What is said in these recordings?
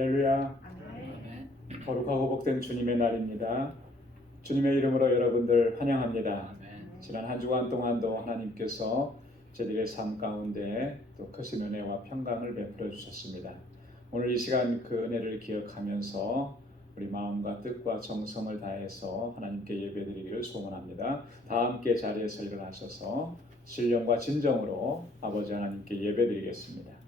할렐루야. 거룩하고 복된 주님의 날입니다. 주님의 이름으로 여러분들 환영합니다. 지난 한 주간 동안도 하나님께서 저희들의 삶 가운데 또 크신 은혜와 평강을 베풀어 주셨습니다. 오늘 이 시간 그 은혜를 기억하면서 우리 마음과 뜻과 정성을 다해서 하나님께 예배드리기를 소원합니다. 다 함께 자리에서 일어나셔서 신령과 진정으로 아버지 하나님께 예배드리겠습니다.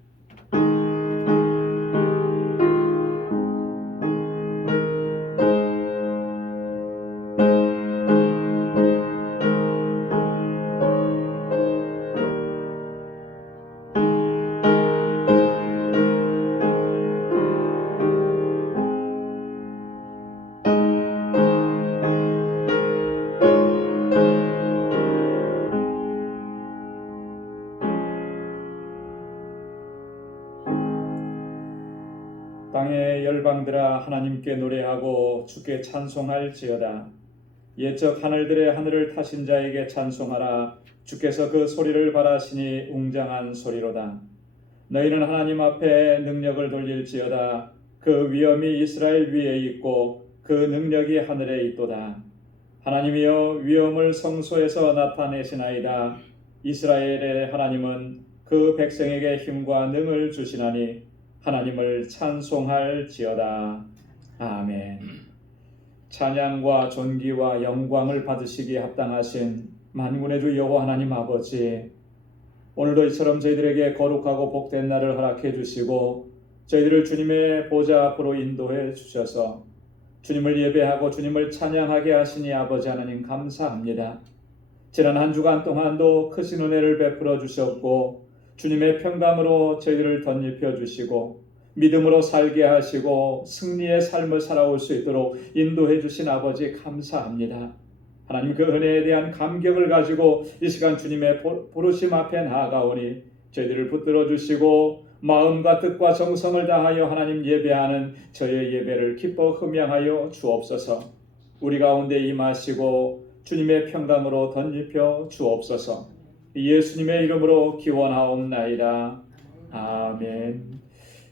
땅의 열방들아 하나님께 노래하고 주께 찬송할지어다. 옛적 하늘들의 하늘을 타신 자에게 찬송하라. 주께서 그 소리를 바라시니 웅장한 소리로다. 너희는 하나님 앞에 능력을 돌릴지어다. 그 위엄이 이스라엘 위에 있고 그 능력이 하늘에 있도다. 하나님이여 위엄을 성소에서 나타내시나이다. 이스라엘의 하나님은 그 백성에게 힘과 능을 주시나니 하나님을 찬송할지어다. 아멘. 찬양과 존귀와 영광을 받으시기에 합당하신 만군의 주 여호와 하나님 아버지, 오늘도 이처럼 저희들에게 거룩하고 복된 날을 허락해 주시고 저희들을 주님의 보좌 앞으로 인도해 주셔서 주님을 예배하고 주님을 찬양하게 하시니 아버지 하나님 감사합니다. 지난 한 주간 동안도 크신 은혜를 베풀어 주셨고 주님의 평강으로 저희들을 덧입혀 주시고 믿음으로 살게 하시고 승리의 삶을 살아올 수 있도록 인도해 주신 아버지 감사합니다. 하나님 그 은혜에 대한 감격을 가지고 이 시간 주님의 부르심 앞에 나아가오니 저희들을 붙들어 주시고 마음과 뜻과 정성을 다하여 하나님 예배하는 저의 예배를 기뻐 흠양하여 주옵소서. 우리 가운데 임하시고 주님의 평강으로 덧입혀 주옵소서. 예수님의 이름으로 기원하옵나이다. 아멘.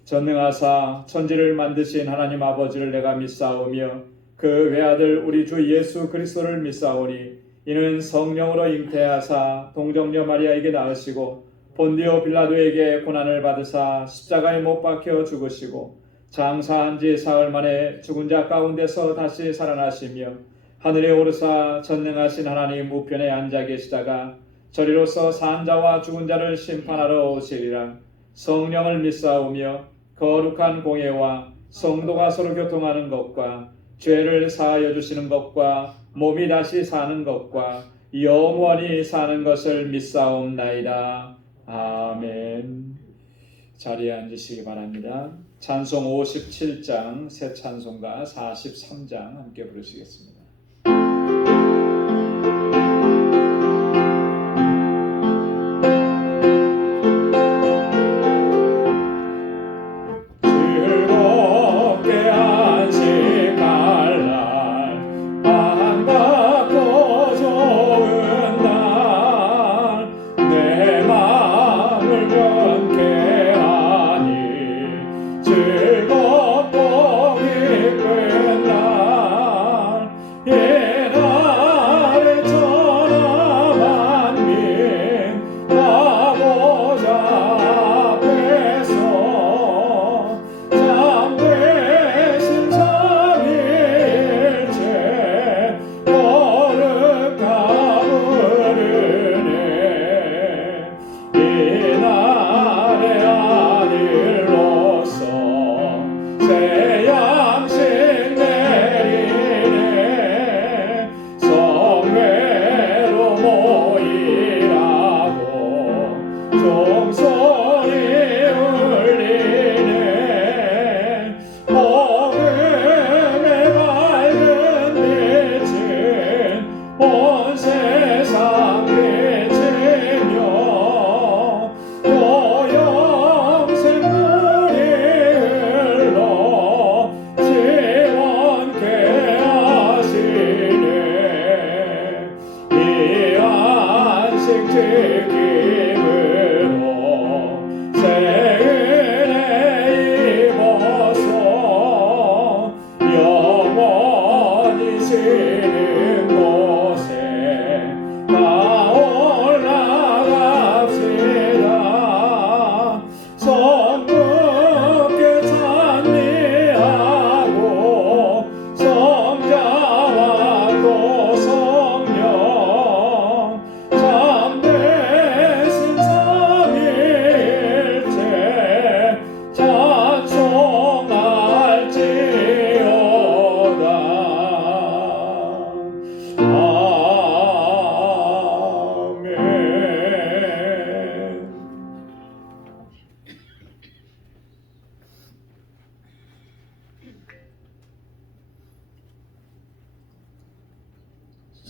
전능하사 천지를 만드신 하나님 아버지를 내가 믿사오며 그 외아들 우리 주 예수 그리스도를 믿사오니 이는 성령으로 잉태하사 동정녀 마리아에게 낳으시고 본디오 빌라도에게 고난을 받으사 십자가에 못 박혀 죽으시고 장사한 지 사흘 만에 죽은 자 가운데서 다시 살아나시며 하늘에 오르사 전능하신 하나님 우편에 앉아 계시다가 저리로서 산 자와 죽은 자를 심판하러 오시리라. 성령을 믿사오며 거룩한 공예와 성도가 서로 교통하는 것과 죄를 사하여 주시는 것과 몸이 다시 사는 것과 영원히 사는 것을 믿사옵나이다. 아멘. 자리에 앉으시기 바랍니다. 찬송 57장 새 찬송가 43장 함께 부르시겠습니다.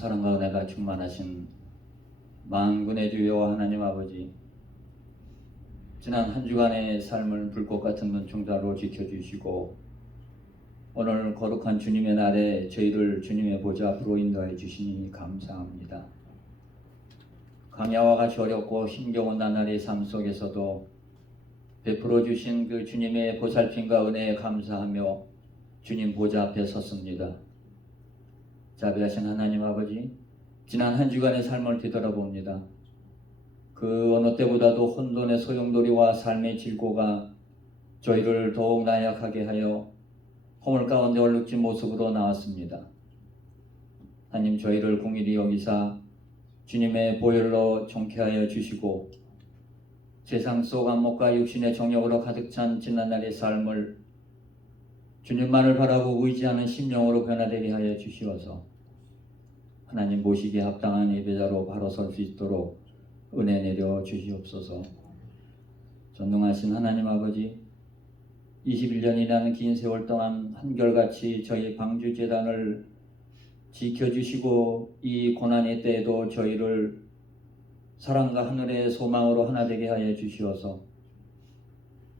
사랑과 은혜가 충만하신 만군의 주여 하나님 아버지, 지난 한 주간의 삶을 불꽃 같은 눈총자로 지켜주시고 오늘 거룩한 주님의 날에 저희를 주님의 보좌 앞으로 인도해 주시니 감사합니다. 강야와 같이 어렵고 힘겨운 나날의 삶 속에서도 베풀어 주신 그 주님의 보살핌과 은혜에 감사하며 주님 보좌 앞에 섰습니다. 자비하신 하나님 아버지, 지난 한 주간의 삶을 뒤돌아봅니다. 그 어느 때보다도 혼돈의 소용돌이와 삶의 질고가 저희를 더욱 나약하게 하여 허물 가운데 얼룩진 모습으로 나왔습니다. 하나님, 저희를 공일히 여기사 주님의 보혈로 정케하여 주시고 세상 속 안목과 육신의 정욕으로 가득 찬 지난날의 삶을 주님만을 바라고 의지하는 심령으로 변화되게 하여 주시어서 하나님 모시기에 합당한 예배자로 바로 설 수 있도록 은혜 내려 주시옵소서. 전능하신 하나님 아버지, 21년이라는 긴 세월 동안 한결같이 저희 방주재단을 지켜주시고 이 고난의 때에도 저희를 사랑과 하늘의 소망으로 하나 되게 하여 주시어서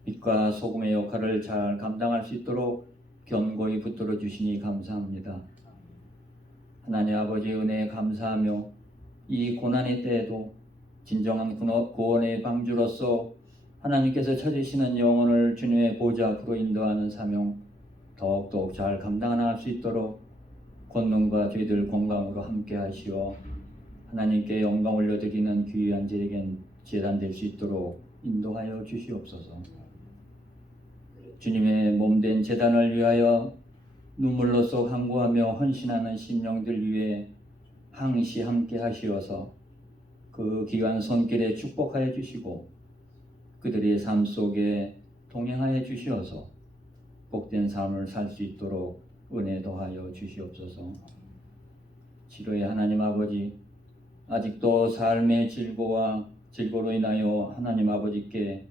빛과 소금의 역할을 잘 감당할 수 있도록 견고히 붙들어 주시니 감사합니다. 하나님 아버지 은혜에 감사하며 이 고난의 때에도 진정한 구원의 방주로서 하나님께서 찾으시는 영혼을 주님의 보좌 앞으로 인도하는 사명 더욱더욱 잘 감당할 수 있도록 권능과 저희들 건강으로 함께 하시어 하나님께 영광 올려드리는 귀한 재단 될 수 있도록 인도하여 주시옵소서. 주님의 몸된 재단을 위하여 눈물로써 간구하며 헌신하는 심령들 위해 항시 함께 하시어서 그 귀한 손길에 축복하여 주시고 그들의 삶 속에 동행하여 주시어서 복된 삶을 살 수 있도록 은혜 더하여 주시옵소서. 치료의 하나님 아버지, 아직도 삶의 질고로 인하여 하나님 아버지께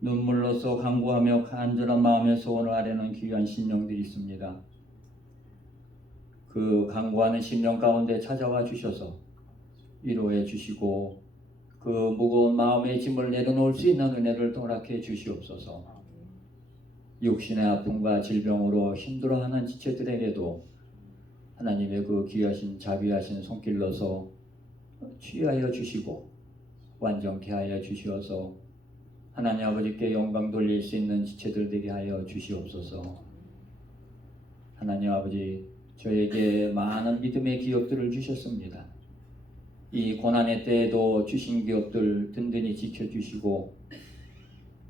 눈물로써 간구하며 간절한 마음의 소원을 아뢰는 귀한 심령들이 있습니다. 그 간구하는 심령 가운데 찾아와 주셔서 위로해 주시고 그 무거운 마음의 짐을 내려놓을 수 있는 은혜를 허락해 주시옵소서. 육신의 아픔과 질병으로 힘들어하는 지체들에게도 하나님의 그 귀하신 자비하신 손길로서 치유하여 주시고 완전케 하여 주시어서 하나님 아버지께 영광 돌릴 수 있는 지체들 되게 하여 주시옵소서. 하나님 아버지, 저에게 많은 믿음의 기업들을 주셨습니다. 이 고난의 때에도 주신 기업들 든든히 지켜주시고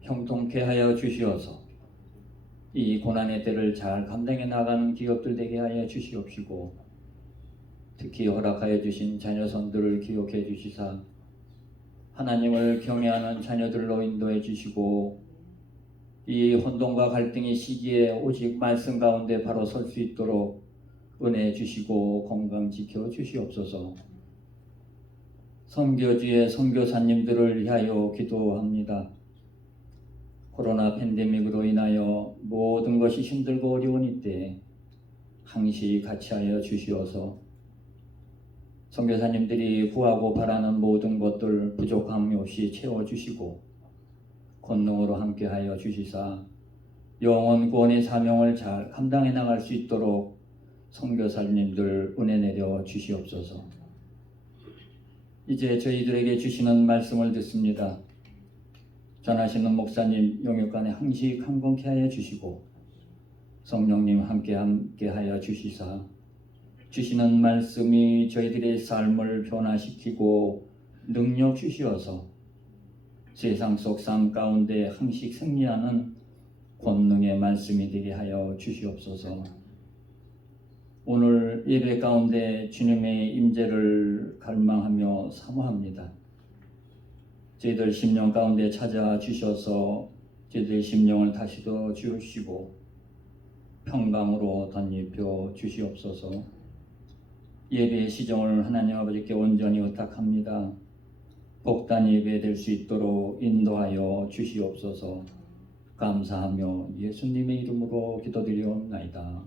형통케 하여 주시어서 이 고난의 때를 잘 감당해 나가는 기업들 되게 하여 주시옵시고 특히 허락하여 주신 자녀선들을 기억해 주시사 하나님을 경외하는 자녀들로 인도해 주시고 이 혼돈과 갈등의 시기에 오직 말씀 가운데 바로 설 수 있도록 은혜 주시고 건강 지켜 주시옵소서. 선교지의 선교사님들을 위하여 기도합니다. 코로나 팬데믹으로 인하여 모든 것이 힘들고 어려운 이때 항시 같이 하여 주시어서 선교사님들이 구하고 바라는 모든 것들 부족함이 없이 채워주시고 권능으로 함께하여 주시사 영혼 구원의 사명을 잘 감당해 나갈 수 있도록 선교사님들 은혜 내려 주시옵소서. 이제 저희들에게 주시는 말씀을 듣습니다. 전하시는 목사님 영역간에 항시 강건케 하여 주시고 성령님 함께 하여 주시사 주시는 말씀이 저희들의 삶을 변화시키고 능력 주시어서 세상 속 삶 가운데 항시 승리하는 권능의 말씀이 되게 하여 주시옵소서. 오늘 예배 가운데 주님의 임재를 갈망하며 사모합니다. 저희들 심령 가운데 찾아와 주셔서 저희들의 심령을 다시도 주시고 평강으로 덧입혀 주시옵소서. 예배의 시정을 하나님 아버지께 온전히 의탁합니다. 복단 예배 될 수 있도록 인도하여 주시옵소서. 감사하며 예수님의 이름으로 기도드리옵나이다.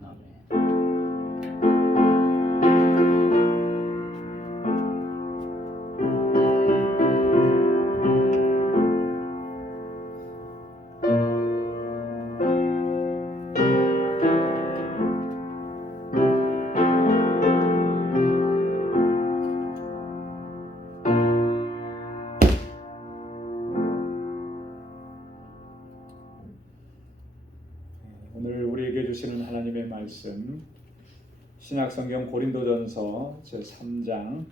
아멘. 말씀 신약성경 고린도전서 제3장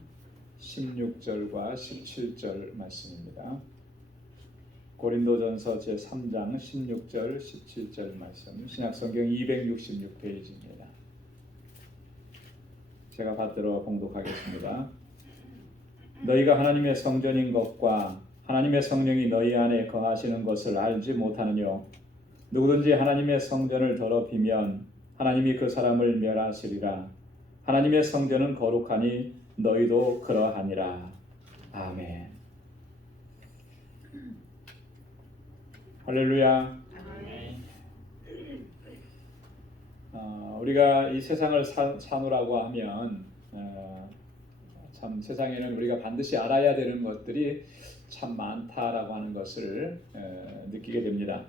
16절과 17절 말씀입니다. 고린도전서 제3장 16절 17절 말씀 신약성경 266페이지입니다. 제가 받들어 봉독하겠습니다. 너희가 하나님의 성전인 것과 하나님의 성령이 너희 안에 거하시는 것을 알지 못하느뇨. 누구든지 하나님의 성전을 더럽히면 하나님이 그 사람을 멸하시리라. 하나님의 성전은 거룩하니 너희도 그러하니라. 아멘. 할렐루야. 우리가 이 세상을 사노라고 하면 참 세상에는 우리가 반드시 알아야 되는 것들이 참 많다라고 하는 것을 느끼게 됩니다.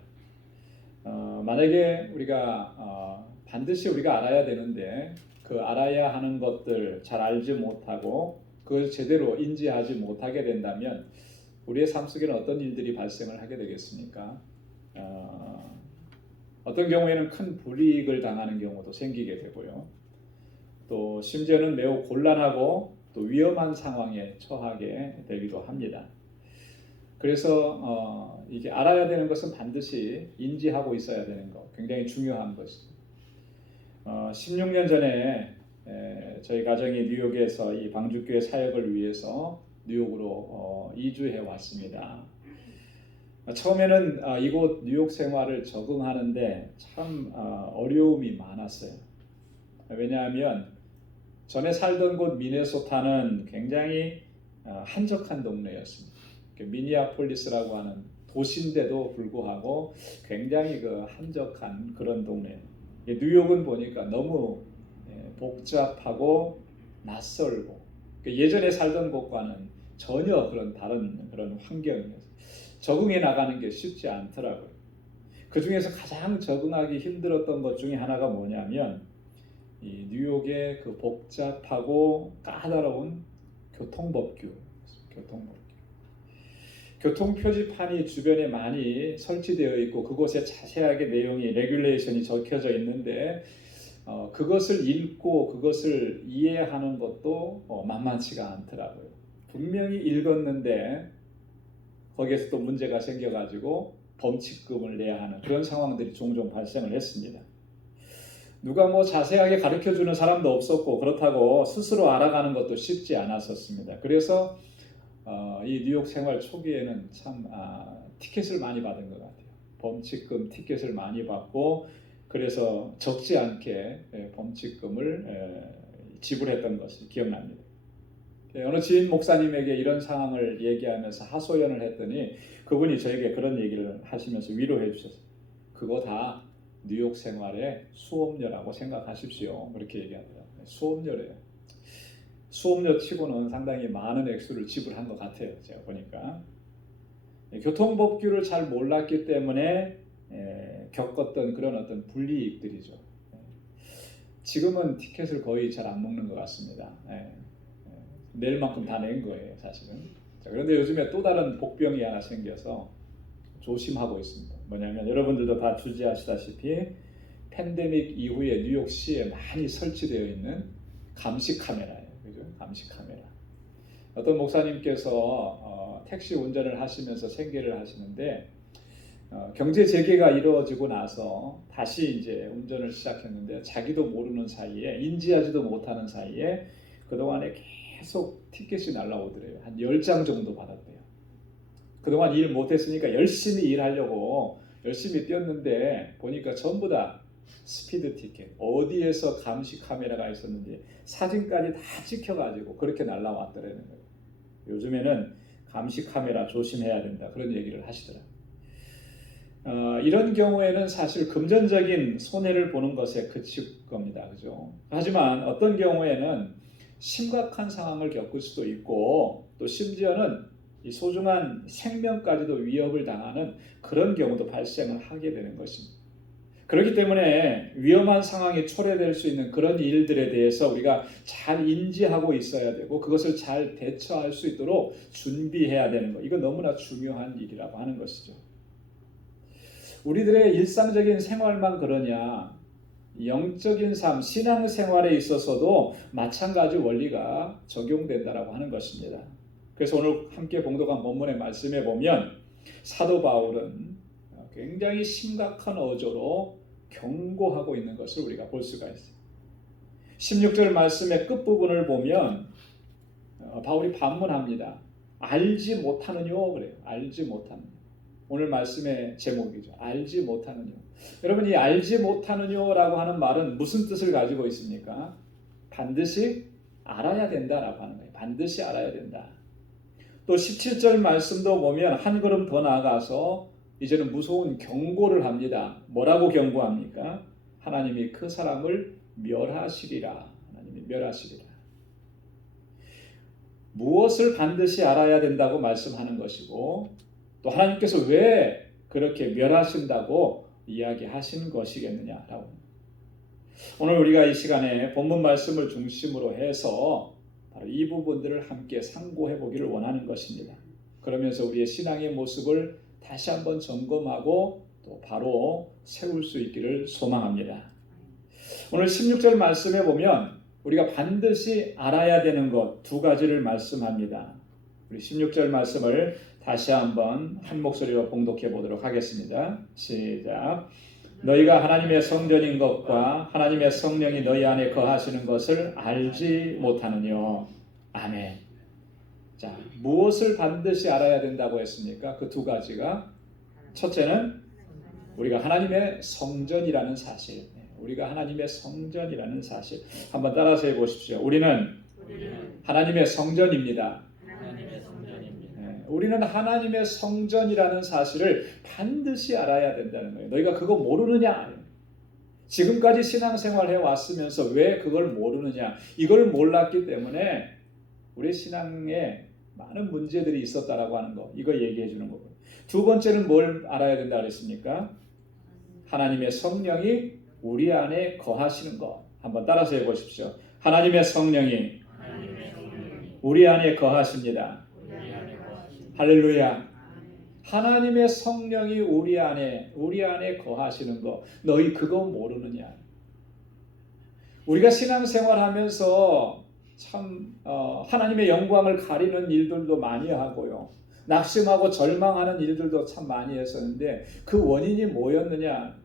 만약에 우리가 반드시 우리가 알아야 되는데 그 알아야 하는 것들 잘 알지 못하고 그걸 제대로 인지하지 못하게 된다면 우리의 삶 속에는 어떤 일들이 발생을 하게 되겠습니까? 어떤 경우에는 큰 불이익을 당하는 경우도 생기게 되고요. 또 심지어는 매우 곤란하고 또 위험한 상황에 처하게 되기도 합니다. 그래서 이게 알아야 되는 것은 반드시 인지하고 있어야 되는 것, 굉장히 중요한 것입니다. 16년 전에 저희 가정이 뉴욕에서 이 방주교회 사역을 위해서 뉴욕으로 이주해 왔습니다. 처음에는 이곳 뉴욕 생활을 적응하는데 참 어려움이 많았어요. 왜냐하면 전에 살던 곳 미네소타는 굉장히 한적한 동네였습니다. 미니아폴리스라고 하는 도시인데도 불구하고 굉장히 그 한적한 그런 동네. 뉴욕은 보니까 너무 복잡하고 낯설고 예전에 살던 곳과는 전혀 그런 다른 그런 환경이었어요. 적응해 나가는 게 쉽지 않더라고요. 그 중에서 가장 적응하기 힘들었던 것 중에 하나가 뭐냐면 이 뉴욕의 그 복잡하고 까다로운 교통법규. 교통 표지판이 주변에 많이 설치되어 있고 그곳에 자세하게 내용이 레귤레이션이 적혀져 있는데 그것을 읽고 그것을 이해하는 것도 만만치가 않더라고요. 분명히 읽었는데 거기에서 또 문제가 생겨가지고 범칙금을 내야 하는 그런 상황들이 종종 발생을 했습니다. 누가 뭐 자세하게 가르쳐주는 사람도 없었고 그렇다고 스스로 알아가는 것도 쉽지 않았었습니다. 그래서 이 뉴욕 생활 초기에는 참 티켓을 많이 받은 것 같아요. 범칙금 티켓을 많이 받고 그래서 적지 않게 범칙금을 지불했던 것이 기억납니다. 어느 지인 목사님에게 이런 상황을 얘기하면서 하소연을 했더니 그분이 저에게 그런 얘기를 하시면서 위로해 주셨어요. 그거 다 뉴욕 생활의 수업료라고 생각하십시오. 그렇게 얘기하더라고요. 수업료래요. 수업료 치고는 상당히 많은 액수를 지불한 것 같아요. 제가 보니까 교통법규를 잘 몰랐기 때문에 겪었던 그런 어떤 불이익들이죠. 지금은 티켓을 거의 잘 안 먹는 것 같습니다. 낼 만큼 다 낸 거예요, 사실은. 그런데 요즘에 또 다른 복병이 하나 생겨서 조심하고 있습니다. 뭐냐면 여러분들도 다 주지하시다시피 팬데믹 이후에 뉴욕시에 많이 설치되어 있는 감시 카메라예요. 그죠? 감시 카메라. 어떤 목사님께서 택시 운전을 하시면서 생계를 하시는데 경제 재개가 이루어지고 나서 다시 이제 운전을 시작했는데 자기도 모르는 사이에 인지하지도 못하는 사이에 그동안에 계속 티켓이 날라오더래요. 한 10장 정도 받았대요. 그동안 일 못했으니까 열심히 일하려고 열심히 뛰었는데 보니까 전부 다 스피드 티켓, 어디에서 감시 카메라가 있었는지 사진까지 다 찍혀가지고 그렇게 날라왔더라는 거예요. 요즘에는 감시 카메라 조심해야 된다 그런 얘기를 하시더라고요. 이런 경우에는 사실 금전적인 손해를 보는 것에 그칠 겁니다. 그죠? 하지만 어떤 경우에는 심각한 상황을 겪을 수도 있고 또 심지어는 이 소중한 생명까지도 위협을 당하는 그런 경우도 발생을 하게 되는 것입니다. 그렇기 때문에 위험한 상황이 초래될 수 있는 그런 일들에 대해서 우리가 잘 인지하고 있어야 되고 그것을 잘 대처할 수 있도록 준비해야 되는 것. 이거 너무나 중요한 일이라고 하는 것이죠. 우리들의 일상적인 생활만 그러냐? 영적인 삶, 신앙생활에 있어서도 마찬가지 원리가 적용된다라고 하는 것입니다. 그래서 오늘 함께 봉독한 본문의 말씀에 보면 사도 바울은 굉장히 심각한 어조로 경고하고 있는 것을 우리가 볼 수가 있어요. 16절 말씀의 끝부분을 보면 바울이 반문합니다. 알지 못하느뇨 그래요. 알지 못하느뇨. 오늘 말씀의 제목이죠. 알지 못하느뇨. 여러분, 이 알지 못하느뇨라고 하는 말은 무슨 뜻을 가지고 있습니까? 반드시 알아야 된다라고 하는 거예요. 반드시 알아야 된다. 또 17절 말씀도 보면 한 걸음 더 나아가서 이제는 무서운 경고를 합니다. 뭐라고 경고합니까? 하나님이 그 사람을 멸하시리라. 하나님이 멸하시리라. 무엇을 반드시 알아야 된다고 말씀하는 것이고 또 하나님께서 왜 그렇게 멸하신다고 이야기하신 것이겠느냐라고. 오늘 우리가 이 시간에 본문 말씀을 중심으로 해서 바로 이 부분들을 함께 상고해 보기를 원하는 것입니다. 그러면서 우리의 신앙의 모습을 다시 한번 점검하고 또 바로 세울 수 있기를 소망합니다. 오늘 16절 말씀에 보면 우리가 반드시 알아야 되는 것 두 가지를 말씀합니다. 우리 16절 말씀을 다시 한번 한 목소리로 봉독해 보도록 하겠습니다. 시작. 너희가 하나님의 성전인 것과 하나님의 성령이 너희 안에 거하시는 것을 알지 못하느뇨. 아멘. 자, 무엇을 반드시 알아야 된다고 했습니까? 그 두 가지가, 첫째는 우리가 하나님의 성전이라는 사실. 우리가 하나님의 성전이라는 사실. 한번 따라서 해보십시오. 우리는 하나님의 성전입니다. 우리는 하나님의 성전이라는 사실을 반드시 알아야 된다는 거예요. 너희가 그거 모르느냐? 지금까지 신앙생활 해왔으면서 왜 그걸 모르느냐? 이걸 몰랐기 때문에 우리 신앙에 많은 문제들이 있었다라고 하는 거. 이거 얘기해 주는 거고. 두 번째는 뭘 알아야 된다 그랬습니까? 하나님의 성령이 우리 안에 거하시는 것. 한번 따라서 해보십시오. 하나님의 성령이 우리 안에 거하십니다. 할렐루야. 하나님의 성령이 우리 안에 거하시는 것. 너희 그거 모르느냐? 우리가 신앙생활하면서 참 하나님의 영광을 가리는 일들도 많이 하고요. 낙심하고 절망하는 일들도 참 많이 했었는데 그 원인이 뭐였느냐?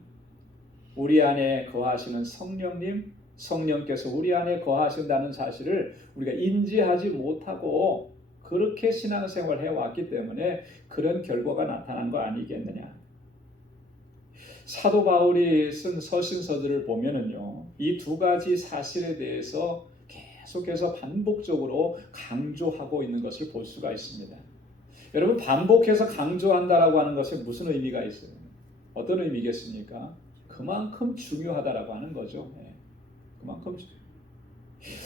우리 안에 거하시는 성령님, 성령께서 우리 안에 거하신다는 사실을 우리가 인지하지 못하고 그렇게 신앙생활을 해왔기 때문에 그런 결과가 나타난 거 아니겠느냐. 사도 바울이 쓴 서신서들을 보면은요, 이 두 가지 사실에 대해서 계속해서 반복적으로 강조하고 있는 것을 볼 수가 있습니다. 여러분, 반복해서 강조한다라고 하는 것에 무슨 의미가 있어요? 어떤 의미겠습니까? 그만큼 중요하다라고 하는 거죠. 그만큼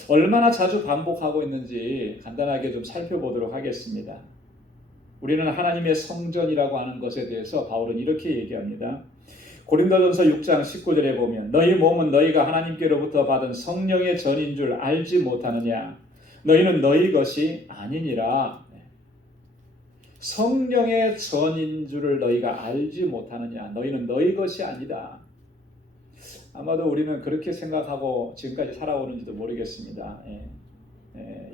얼마나 자주 반복하고 있는지 간단하게 좀 살펴보도록 하겠습니다. 우리는 하나님의 성전이라고 하는 것에 대해서 바울은 이렇게 얘기합니다. 고린도전서 6장 19절에 보면 너희 몸은 너희가 하나님께로부터 받은 성령의 전인 줄 알지 못하느냐. 너희는 너희 것이 아니니라. 성령의 전인 줄을 너희가 알지 못하느냐. 너희는 너희 것이 아니다. 아마도 우리는 그렇게 생각하고 지금까지 살아오는지도 모르겠습니다.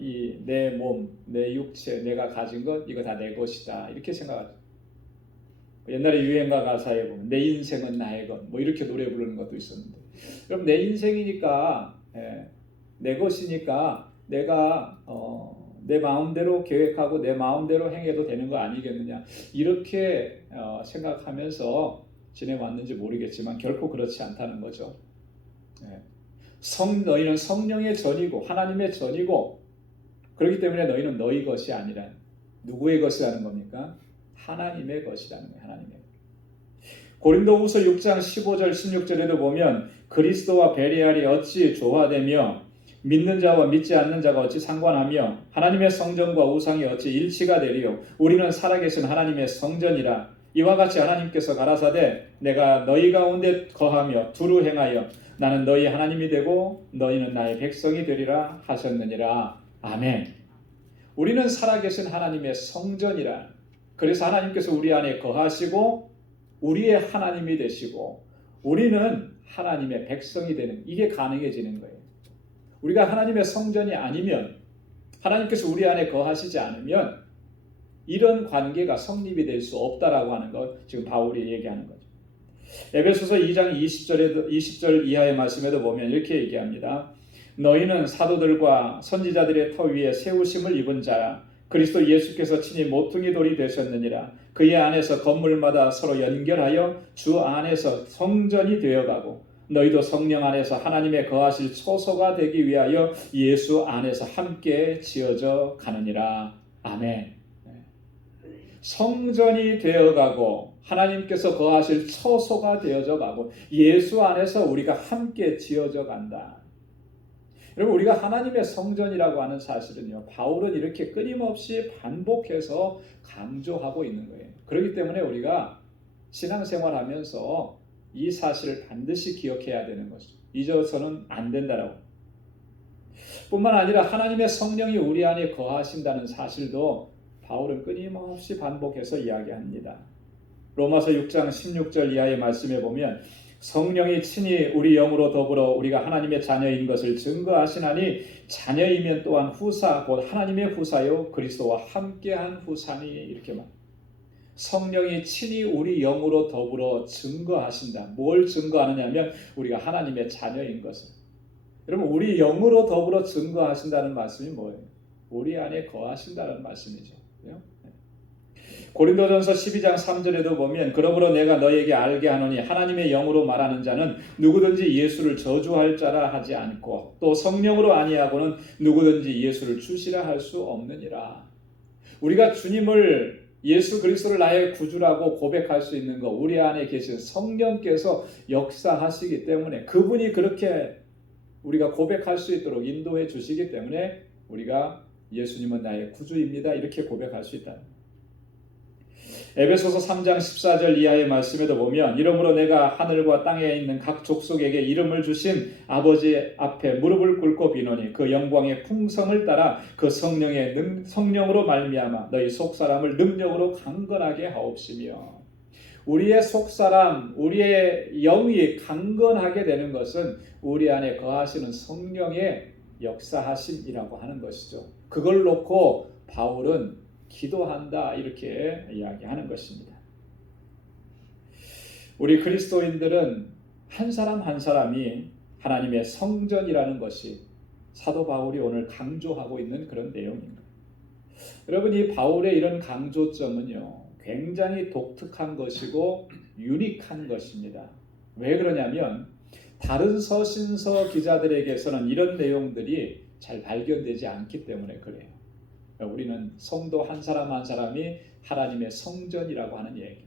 이 내 몸, 내 육체, 내가 가진 것 이거 다 내 것이다 이렇게 생각하죠. 옛날에 유행가 가사에 보면 내 인생은 나의 것 뭐 이렇게 노래 부르는 것도 있었는데, 그럼 내 인생이니까 내 것이니까 내가 내 마음대로 계획하고 내 마음대로 행해도 되는 거 아니겠느냐 이렇게 생각하면서 지내왔는지 모르겠지만 결코 그렇지 않다는 거죠. 너희는 성령의 전이고 하나님의 전이고 그렇기 때문에 너희는 너희 것이 아니라 누구의 것이라는 겁니까? 하나님의 것이라는 거예요. 하나님의. 고린도후서 6장 15절 16절에도 보면 그리스도와 베리알이 어찌 조화되며 믿는 자와 믿지 않는 자가 어찌 상관하며 하나님의 성전과 우상이 어찌 일치가 되리요. 우리는 살아계신 하나님의 성전이라. 이와 같이 하나님께서 가라사대 내가 너희 가운데 거하며 두루 행하여 나는 너희 하나님이 되고 너희는 나의 백성이 되리라 하셨느니라. 아멘. 우리는 살아계신 하나님의 성전이라. 그래서 하나님께서 우리 안에 거하시고 우리의 하나님이 되시고 우리는 하나님의 백성이 되는, 이게 가능해지는 거예요. 우리가 하나님의 성전이 아니면, 하나님께서 우리 안에 거하시지 않으면 이런 관계가 성립이 될 수 없다라고 하는 것, 지금 바울이 얘기하는 거죠. 에베소서 2장 20절 이하의 말씀에도 보면 이렇게 얘기합니다. 너희는 사도들과 선지자들의 터 위에 세우심을 입은 자라. 그리스도 예수께서 친히 모퉁이 돌이 되셨느니라. 그의 안에서 건물마다 서로 연결하여 주 안에서 성전이 되어가고 너희도 성령 안에서 하나님의 거하실 초소가 되기 위하여 예수 안에서 함께 지어져 가느니라. 아멘. 성전이 되어가고 하나님께서 거하실 처소가 되어져 가고 예수 안에서 우리가 함께 지어져 간다. 여러분, 우리가 하나님의 성전이라고 하는 사실은요, 바울은 이렇게 끊임없이 반복해서 강조하고 있는 거예요. 그렇기 때문에 우리가 신앙생활하면서 이 사실을 반드시 기억해야 되는 것이죠. 잊어서는 안 된다라고. 뿐만 아니라 하나님의 성령이 우리 안에 거하신다는 사실도 바울은 끊임없이 반복해서 이야기합니다. 로마서 6장 16절 이하의 말씀에 보면 성령이 친히 우리 영으로 더불어 우리가 하나님의 자녀인 것을 증거하시나니 자녀이면 또한 후사 곧 하나님의 후사요 그리스도와 함께한 후사니, 이렇게 말. 성령이 친히 우리 영으로 더불어 증거하신다. 뭘 증거하느냐면 우리가 하나님의 자녀인 것을. 여러분, 우리 영으로 더불어 증거하신다는 말씀이 뭐예요? 우리 안에 거하신다는 말씀이죠. 고린도전서 12장 3절에도 보면 그러므로 내가 너에게 알게 하노니 하나님의 영으로 말하는 자는 누구든지 예수를 저주할 자라 하지 않고 또 성령으로 아니하고는 누구든지 예수를 주시라 할 수 없느니라. 우리가 주님을, 예수 그리스도를 나의 구주라고 고백할 수 있는 것, 우리 안에 계신 성령께서 역사하시기 때문에, 그분이 그렇게 우리가 고백할 수 있도록 인도해 주시기 때문에 우리가 예수님은 나의 구주입니다 이렇게 고백할 수 있다. 에베소서 3장 14절 이하의 말씀에도 보면 이러므로 내가 하늘과 땅에 있는 각 족속에게 이름을 주신 아버지 앞에 무릎을 꿇고 비노니 그 영광의 풍성을 따라 그 성령으로 말미암아 너희 속사람을 능력으로 강건하게 하옵시며. 우리의 속사람, 우리의 영이 강건하게 되는 것은 우리 안에 거하시는 성령의 역사하심이라고 하는 것이죠. 그걸 놓고 바울은 기도한다 이렇게 이야기하는 것입니다. 우리 그리스도인들은 한 사람 한 사람이 하나님의 성전이라는 것이 사도 바울이 오늘 강조하고 있는 그런 내용입니다. 여러분, 이 바울의 이런 강조점은요, 굉장히 독특한 것이고 유니크한 것입니다. 왜 그러냐면 다른 서신서 기자들에게서는 이런 내용들이 잘 발견되지 않기 때문에 그래요. 우리는 성도 한 사람 한 사람이 하나님의 성전이라고 하는 얘기.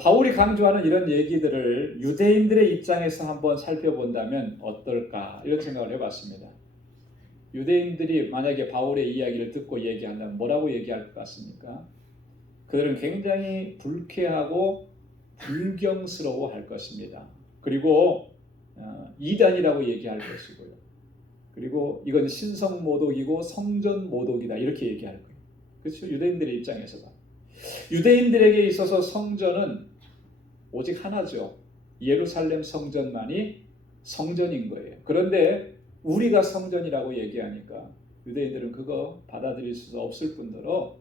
바울이 강조하는 이런 얘기들을 유대인들의 입장에서 한번 살펴본다면 어떨까, 이런 생각을 해봤습니다. 유대인들이 만약에 바울의 이야기를 듣고 얘기한다면 뭐라고 얘기할 것 같습니까? 그들은 굉장히 불쾌하고 불경스러워 할 것입니다. 그리고 이단이라고 얘기할 것이고요. 그리고 이건 신성모독이고 성전모독이다 이렇게 얘기할 거예요. 그렇죠? 유대인들의 입장에서가. 유대인들에게 있어서 성전은 오직 하나죠. 예루살렘 성전만이 성전인 거예요. 그런데 우리가 성전이라고 얘기하니까 유대인들은 그거 받아들일 수 없을 뿐더러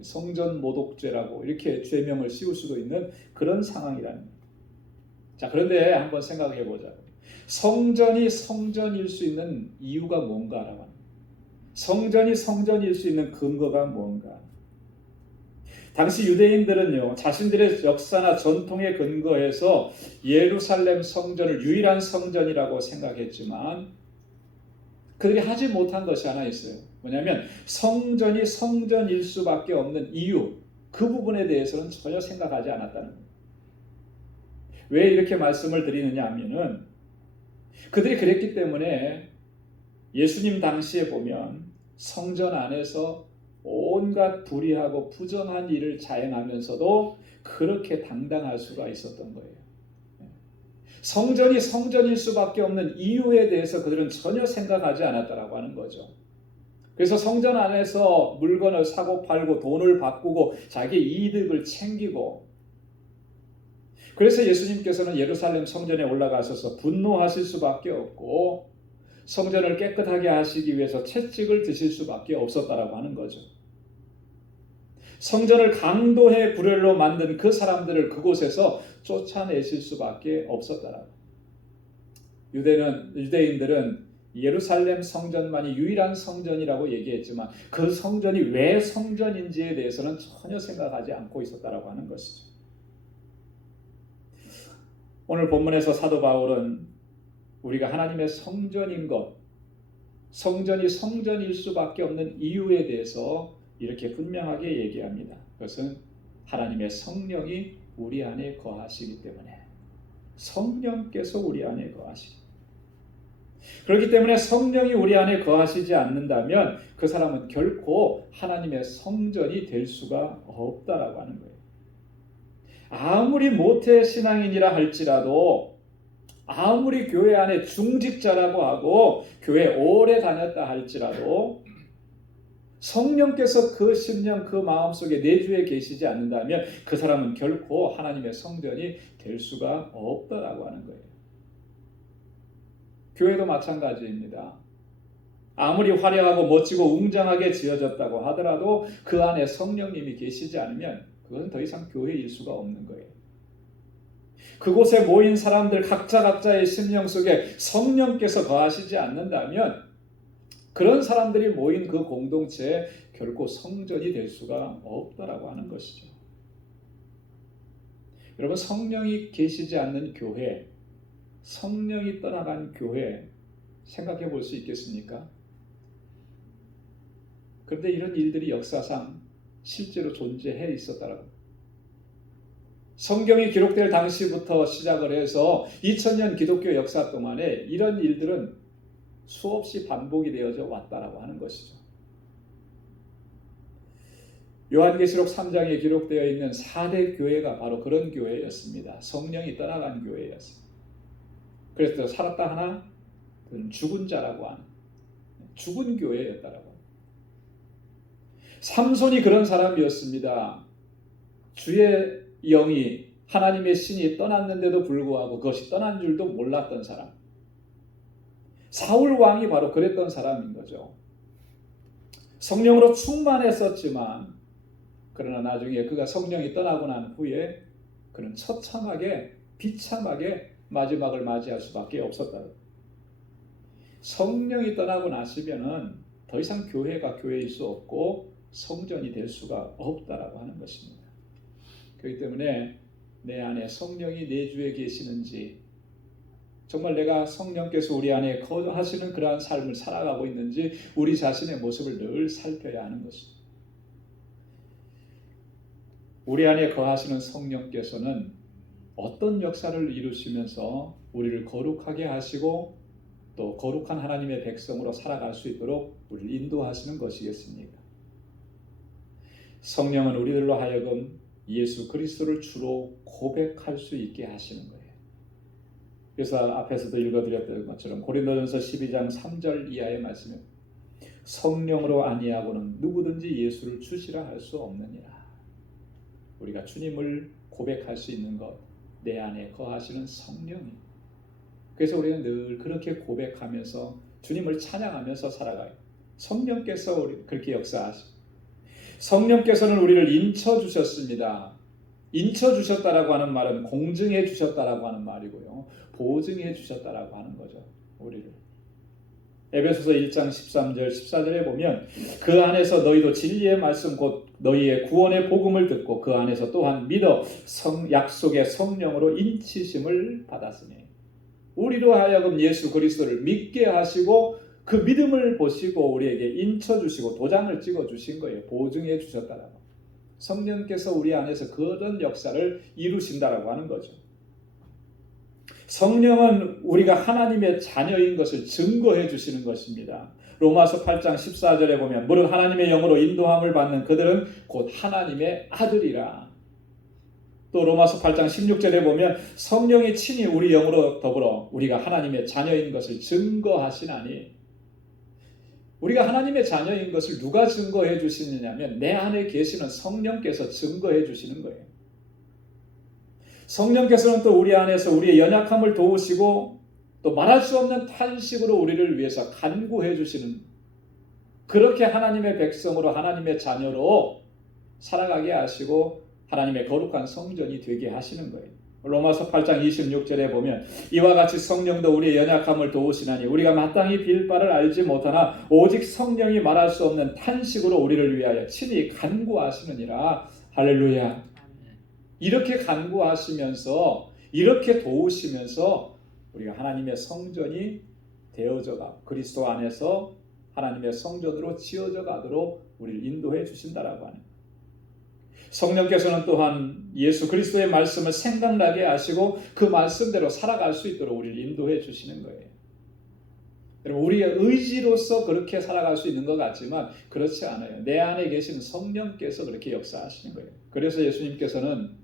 성전모독죄라고 이렇게 죄명을 씌울 수도 있는 그런 상황이라는 거예요. 자, 그런데 한번 생각해 보자고요. 성전이 성전일 수 있는 이유가 뭔가라고 합니다. 성전이 성전일 수 있는 근거가 뭔가. 당시 유대인들은요, 자신들의 역사나 전통에 근거해서 예루살렘 성전을 유일한 성전이라고 생각했지만 그들이 하지 못한 것이 하나 있어요. 뭐냐면 성전이 성전일 수밖에 없는 이유, 그 부분에 대해서는 전혀 생각하지 않았다는 거예요. 왜 이렇게 말씀을 드리느냐 하면은 그들이 그랬기 때문에 예수님 당시에 보면 성전 안에서 온갖 불의하고 부정한 일을 자행하면서도 그렇게 당당할 수가 있었던 거예요. 성전이 성전일 수밖에 없는 이유에 대해서 그들은 전혀 생각하지 않았다라고 하는 거죠. 그래서 성전 안에서 물건을 사고 팔고 돈을 바꾸고 자기 이득을 챙기고, 그래서 예수님께서는 예루살렘 성전에 올라가셔서 분노하실 수밖에 없고 성전을 깨끗하게 하시기 위해서 채찍을 드실 수밖에 없었다라고 하는 거죠. 성전을 강도의 구렬로 만든 그 사람들을 그곳에서 쫓아내실 수밖에 없었다라고. 유대인들은 예루살렘 성전만이 유일한 성전이라고 얘기했지만 그 성전이 왜 성전인지에 대해서는 전혀 생각하지 않고 있었다라고 하는 것이죠. 오늘 본문에서 사도 바울은 우리가 하나님의 성전인 것, 성전이 성전일 수밖에 없는 이유에 대해서 이렇게 분명하게 얘기합니다. 그것은 하나님의 성령이 우리 안에 거하시기 때문에, 성령께서 우리 안에 거하시기. 그렇기 때문에 성령이 우리 안에 거하시지 않는다면 그 사람은 결코 하나님의 성전이 될 수가 없다라고 하는 거예요. 아무리 모태 신앙인이라 할지라도, 아무리 교회 안에 중직자라고 하고 교회 오래 다녔다 할지라도 성령께서 그 심령, 그 마음속에 내주에 계시지 않는다면 그 사람은 결코 하나님의 성전이 될 수가 없다라고 하는 거예요. 교회도 마찬가지입니다. 아무리 화려하고 멋지고 웅장하게 지어졌다고 하더라도 그 안에 성령님이 계시지 않으면 그건 더 이상 교회일 수가 없는 거예요. 그곳에 모인 사람들 각자의 심령 속에 성령께서 거하시지 않는다면 그런 사람들이 모인 그 공동체에 결코 성전이 될 수가 없다라고 하는 것이죠. 여러분, 성령이 계시지 않는 교회, 성령이 떠나간 교회 생각해 볼 수 있겠습니까? 그런데 이런 일들이 역사상 실제로 존재해 있었다라고. 성경이 기록될 당시부터 시작을 해서 2000년 기독교 역사 동안에 이런 일들은 수없이 반복이 되어져 왔다라고 하는 것이죠. 요한계시록 3장에 기록되어 있는 4대 교회가 바로 그런 교회였습니다. 성령이 떠나간 교회였습니다. 그래서 살았다 하나 죽은 자라고 하는 죽은 교회였다라고. 삼손이 그런 사람이었습니다. 주의 영이, 하나님의 신이 떠났는데도 불구하고 그것이 떠난 줄도 몰랐던 사람. 사울 왕이 바로 그랬던 사람인 거죠. 성령으로 충만했었지만 그러나 나중에 그가 성령이 떠나고 난 후에 그는 처참하게 비참하게 마지막을 맞이할 수밖에 없었다. 성령이 떠나고 나시면은 더 이상 교회가 교회일 수 없고 성전이 될 수가 없다라고 하는 것입니다. 그렇기 때문에 내 안에 성령이 내주에 계시는지, 정말 내가 성령께서 우리 안에 거하시는 그러한 삶을 살아가고 있는지 우리 자신의 모습을 늘 살펴야 하는 것입니다. 우리 안에 거하시는 성령께서는 어떤 역사를 이루시면서 우리를 거룩하게 하시고 또 거룩한 하나님의 백성으로 살아갈 수 있도록 우리를 인도하시는 것이겠습니까? 성령은 우리들로 하여금 예수 그리스도를 주로 고백할 수 있게 하시는 거예요. 그래서 앞에서도 읽어드렸던 것처럼 고린도전서 12장 3절 이하의 말씀에 성령으로 아니하고는 누구든지 예수를 주시라 할 수 없느니라. 우리가 주님을 고백할 수 있는 것, 내 안에 거하시는 성령이. 그래서 우리는 늘 그렇게 고백하면서 주님을 찬양하면서 살아가요. 성령께서 우리 그렇게 역사하시고, 성령께서는 우리를 인쳐주셨습니다. 인쳐주셨다라고 하는 말은 공증해 주셨다라고 하는 말이고요, 보증해 주셨다라고 하는 거죠. 우리를. 에베소서 1장 13절 14절에 보면 그 안에서 너희도 진리의 말씀 곧 너희의 구원의 복음을 듣고 그 안에서 또한 믿어 약속의 성령으로 인치심을 받았으니, 우리로 하여금 예수 그리스도를 믿게 하시고 그 믿음을 보시고 우리에게 인쳐주시고 도장을 찍어주신 거예요. 보증해 주셨다라고. 성령께서 우리 안에서 그런 역사를 이루신다라고 하는 거죠. 성령은 우리가 하나님의 자녀인 것을 증거해 주시는 것입니다. 로마서 8장 14절에 보면 무릇 하나님의 영으로 인도함을 받는 그들은 곧 하나님의 아들이라. 또 로마서 8장 16절에 보면 성령이 친히 우리 영으로 더불어 우리가 하나님의 자녀인 것을 증거하시나니, 우리가 하나님의 자녀인 것을 누가 증거해 주시느냐면 내 안에 계시는 성령께서 증거해 주시는 거예요. 성령께서는 또 우리 안에서 우리의 연약함을 도우시고 또 말할 수 없는 탄식으로 우리를 위해서 간구해 주시는, 그렇게 하나님의 백성으로 하나님의 자녀로 살아가게 하시고 하나님의 거룩한 성전이 되게 하시는 거예요. 로마서 8장 26절에 보면 이와 같이 성령도 우리의 연약함을 도우시나니 우리가 마땅히 빌 바를 알지 못하나 오직 성령이 말할 수 없는 탄식으로 우리를 위하여 친히 간구하시느니라. 할렐루야. 이렇게 간구하시면서 이렇게 도우시면서 우리가 하나님의 성전이 되어져가 그리스도 안에서 하나님의 성전으로 지어져 가도록 우리를 인도해 주신다라고 하는 거예요. 성령께서는 또한 예수 그리스도의 말씀을 생각나게 하시고 그 말씀대로 살아갈 수 있도록 우리를 인도해 주시는 거예요. 여러분, 우리의 의지로서 그렇게 살아갈 수 있는 것 같지만 그렇지 않아요. 내 안에 계신 성령께서 그렇게 역사하시는 거예요. 그래서 예수님께서는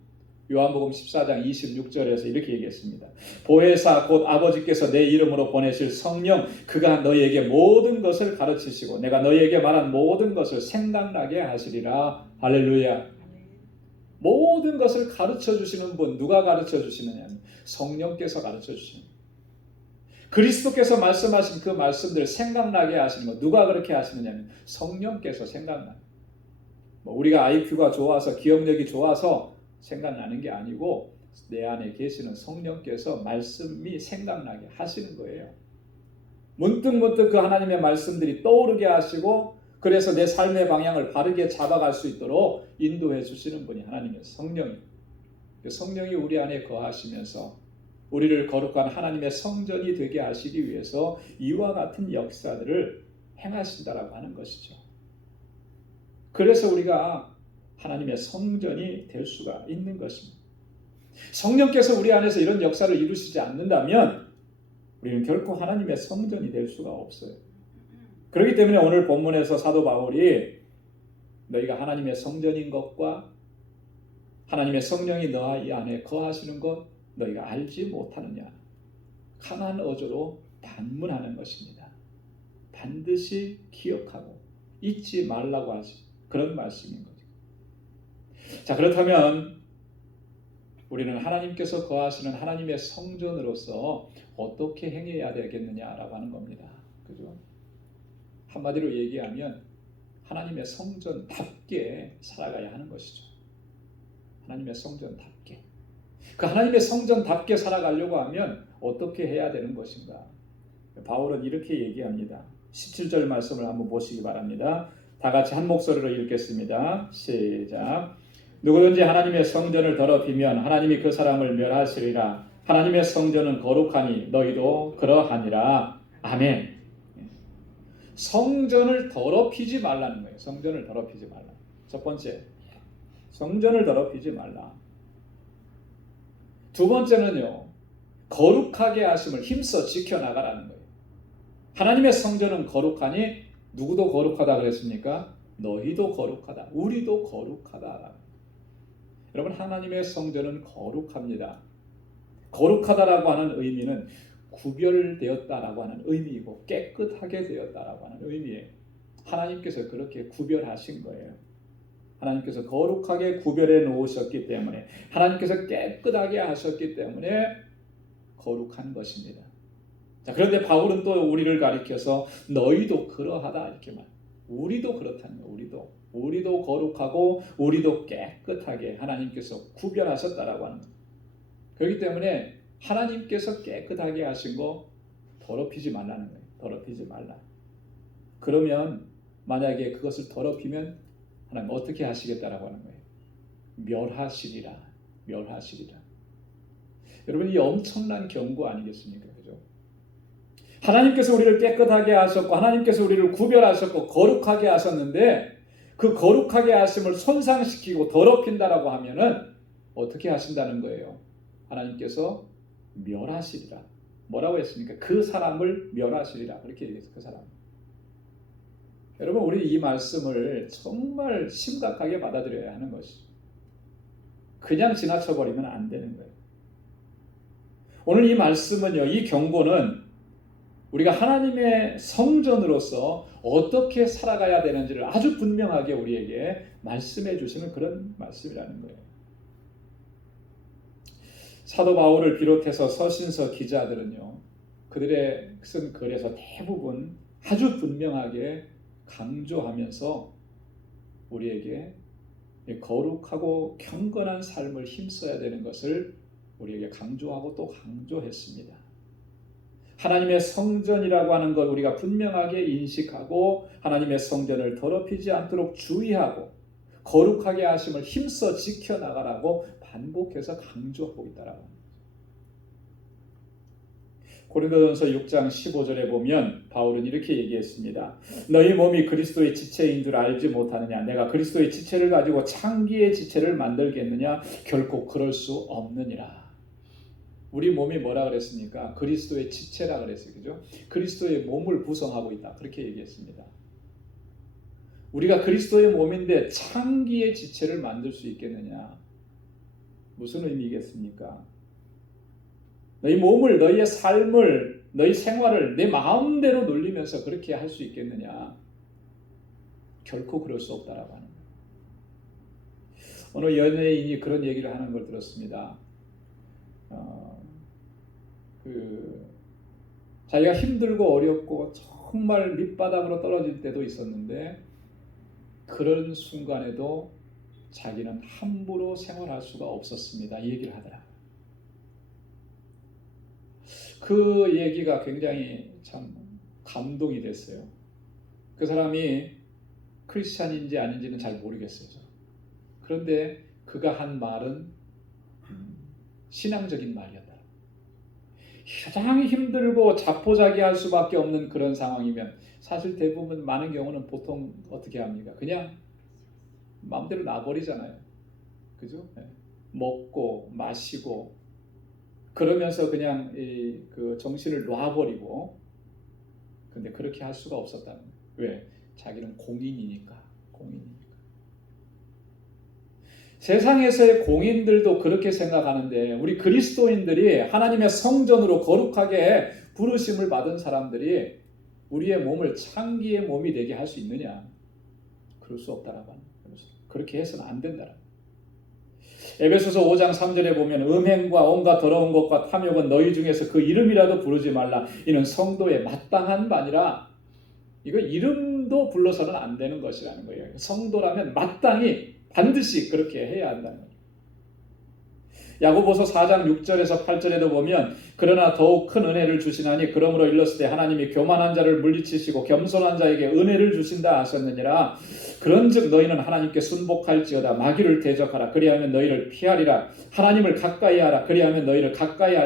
요한복음 14장 26절에서 이렇게 얘기했습니다. 보혜사 곧 아버지께서 내 이름으로 보내실 성령, 그가 너희에게 모든 것을 가르치시고 내가 너희에게 말한 모든 것을 생각나게 하시리라. 할렐루야. 모든 것을 가르쳐 주시는 분, 누가 가르쳐 주시느냐? 성령께서 가르쳐 주시는 거예요. 그리스도께서 말씀하신 그 말씀들 생각나게 하시는 거, 누가 그렇게 하시느냐? 성령께서 생각나요. 우리가 IQ가 좋아서 기억력이 좋아서 생각나는 게 아니고 내 안에 계시는 성령께서 말씀이 생각나게 하시는 거예요. 문득문득 그 하나님의 말씀들이 떠오르게 하시고 그래서 내 삶의 방향을 바르게 잡아갈 수 있도록 인도해 주시는 분이 하나님의 성령이에요. 성령이 우리 안에 거하시면서 우리를 거룩한 하나님의 성전이 되게 하시기 위해서 이와 같은 역사들을 행하신다라고 하는 것이죠. 그래서 우리가 하나님의 성전이 될 수가 있는 것입니다. 성령께서 우리 안에서 이런 역사를 이루시지 않는다면 우리는 결코 하나님의 성전이 될 수가 없어요. 그렇기 때문에 오늘 본문에서 사도 바울이 너희가 하나님의 성전인 것과 하나님의 성령이 너희 안에 거하시는 것 너희가 알지 못하느냐, 강한 어조로 반문하는 것입니다. 반드시 기억하고 잊지 말라고 하시 그런 말씀인 거죠. 자, 그렇다면 우리는 하나님께서 거하시는 하나님의 성전으로서 어떻게 행해야 되겠느냐라고 하는 겁니다. 그죠? 한마디로 얘기하면 하나님의 성전답게 살아가야 하는 것이죠. 하나님의 성전답게. 그 하나님의 성전답게 살아가려고 하면 어떻게 해야 되는 것인가? 바울은 이렇게 얘기합니다. 17절 말씀을 한번 보시기 바랍니다. 다 같이 한 목소리로 읽겠습니다. 시작. 누구든지 하나님의 성전을 더럽히면 하나님이 그 사람을 멸하시리라. 하나님의 성전은 거룩하니 너희도 그러하니라. 아멘. 성전을 더럽히지 말라는 거예요. 성전을 더럽히지 말라. 첫 번째, 성전을 더럽히지 말라. 두 번째는요, 거룩하게 하심을 힘써 지켜나가라는 거예요. 하나님의 성전은 거룩하니 누구도 거룩하다 그랬습니까? 너희도 거룩하다. 우리도 거룩하다. 여러분, 하나님의 성전은 거룩합니다. 거룩하다라고 하는 의미는 구별되었다라고 하는 의미이고 깨끗하게 되었다라고 하는 의미예요. 하나님께서 그렇게 구별하신 거예요. 하나님께서 거룩하게 구별해 놓으셨기 때문에, 하나님께서 깨끗하게 하셨기 때문에 거룩한 것입니다. 자, 그런데 바울은 또 우리를 가리켜서 너희도 그러하다 이렇게 말. 우리도 그렇다는 거예요. 우리도 거룩하고 우리도 깨끗하게 하나님께서 구별하셨다라고 하는 거예요. 그렇기 때문에 하나님께서 깨끗하게 하신 거 더럽히지 말라는 거예요. 더럽히지 말라. 그러면 만약에 그것을 더럽히면 하나님 어떻게 하시겠다라고 하는 거예요. 멸하시리라. 여러분, 이 엄청난 경고 아니겠습니까? 그죠? 하나님께서 우리를 깨끗하게 하셨고 하나님께서 우리를 구별하셨고 거룩하게 하셨는데 그 거룩하게 하심을 손상시키고 더럽힌다라고 하면은 어떻게 하신다는 거예요? 하나님께서 멸하시리라. 뭐라고 했습니까? 그 사람을 멸하시리라. 그렇게 얘기했어요. 그 사람. 여러분, 우리 이 말씀을 정말 심각하게 받아들여야 하는 것이죠. 그냥 지나쳐버리면 안 되는 거예요. 오늘 이 말씀은요, 이 경고는 우리가 하나님의 성전으로서 어떻게 살아가야 되는지를 아주 분명하게 우리에게 말씀해 주시는 그런 말씀이라는 거예요. 사도 바울을 비롯해서 서신서 기자들은요, 그들의 쓴 글에서 대부분 아주 분명하게 강조하면서 우리에게 거룩하고 경건한 삶을 힘써야 되는 것을 우리에게 강조하고 또 강조했습니다. 하나님의 성전이라고 하는 것 우리가 분명하게 인식하고 하나님의 성전을 더럽히지 않도록 주의하고 거룩하게 하심을 힘써 지켜나가라고 반복해서 강조하고 있다라고 합니다. 고린도전서 6장 15절에 보면 바울은 이렇게 얘기했습니다. 너희 몸이 그리스도의 지체인 줄 알지 못하느냐? 내가 그리스도의 지체를 가지고 창기의 지체를 만들겠느냐? 결코 그럴 수 없느니라. 우리 몸이 뭐라 그랬습니까? 그리스도의 지체라 그랬어요. 그죠? 그리스도의 몸을 구성하고 있다. 그렇게 얘기했습니다. 우리가 그리스도의 몸인데 창기의 지체를 만들 수 있겠느냐? 무슨 의미겠습니까? 너희 몸을, 너희의 삶을, 너희 생활을 내 마음대로 놀리면서 그렇게 할 수 있겠느냐? 결코 그럴 수 없다라고 하는 거예요. 어느 연예인이 그런 얘기를 하는 걸 들었습니다. 자기가 힘들고 어렵고 정말 밑바닥으로 떨어질 때도 있었는데 그런 순간에도 자기는 함부로 생활할 수가 없었습니다. 이 얘기를 하더라. 그 얘기가 굉장히 참 감동이 됐어요. 그 사람이 크리스찬인지 아닌지는 잘 모르겠어요. 그런데 그가 한 말은 신앙적인 말이었다. 가장 힘들고 자포자기할 수밖에 없는 그런 상황이면 사실 대부분 많은 경우는 보통 어떻게 합니까? 그냥 마음대로 놔버리잖아요. 그죠? 먹고 마시고 그러면서 그냥 그 정신을 놔버리고. 근데 그렇게 할 수가 없었다는 거예요. 왜? 자기는 공인이니까. 세상에서의 공인들도 그렇게 생각하는데 우리 그리스도인들이 하나님의 성전으로 거룩하게 부르심을 받은 사람들이 우리의 몸을 창기의 몸이 되게 할 수 있느냐? 그럴 수 없다라고 합니다. 그렇게 해서는 안 된다라고. 에베소서 5장 3절에 보면 음행과 온갖 더러운 것과 탐욕은 너희 중에서 그 이름이라도 부르지 말라. 이는 성도의 마땅한 바니라. 이거 이름도 불러서는 안 되는 것이라는 거예요. 성도라면 마땅히 반드시 그렇게 해야 한다는 거예요. 야고보서 4장 6절에서 8절에도 보면 그러나 더욱 큰 은혜를 주시나니 그러므로 일렀을 때 하나님이 교만한 자를 물리치시고 겸손한 자에게 은혜를 주신다 하셨느니라. 그런즉 너희는 하나님께 순복할지어다. 마귀를 대적하라. 그리하면 너희를 피하리라. 하나님을 가까이 하라. 그리하면 너희를 가까이